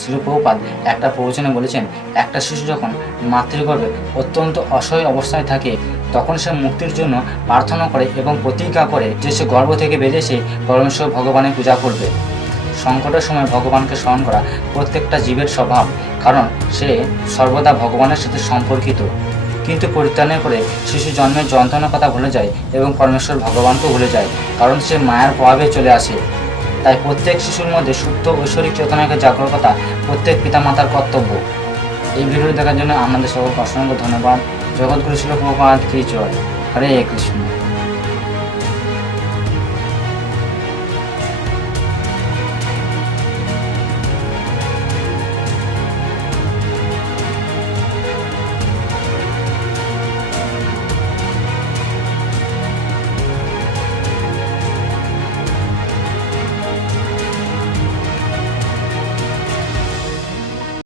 শ্রীল প্রভুপাদ একটা প্রবচনে বলেছেন, একটা শিশু যখন মাতৃগর্ভে অত্যন্ত অসহায় অবস্থায় থাকে তখন সে মুক্তির জন্য প্রার্থনা করে এবং প্রতিজ্ঞা করে যে সে গর্ভ থেকে বেরিয়ে সে পরমেশ্বর ভগবানের পূজা করবে। সংকটের সময় ভগবানকে স্মরণ করা প্রত্যেকটা জীবের স্বভাব, কারণ সে সর্বদা ভগবানের সাথে সম্পর্কিত। কিন্তু পরিত্রাণের পরে শিশু জন্মের যন্ত্রণার কথা ভুলে যায় এবং পরমেশ্বর ভগবানকেও ভুলে যায়, কারণ সে মায়ার প্রভাবে চলে আসে। তাই প্রত্যেক শিশুর মধ্যে সুপ্ত ঐশ্বরিক চেতনাকে জাগ্রত করা প্রত্যেক পিতামাতার কর্তব্য। এই ভিডিও দেখার জন্য আপনাদের সকলকে অসংখ্য ধন্যবাদ। জগৎগুরু শ্রীল প্রভুপাদ কি জয়। হরে কৃষ্ণ।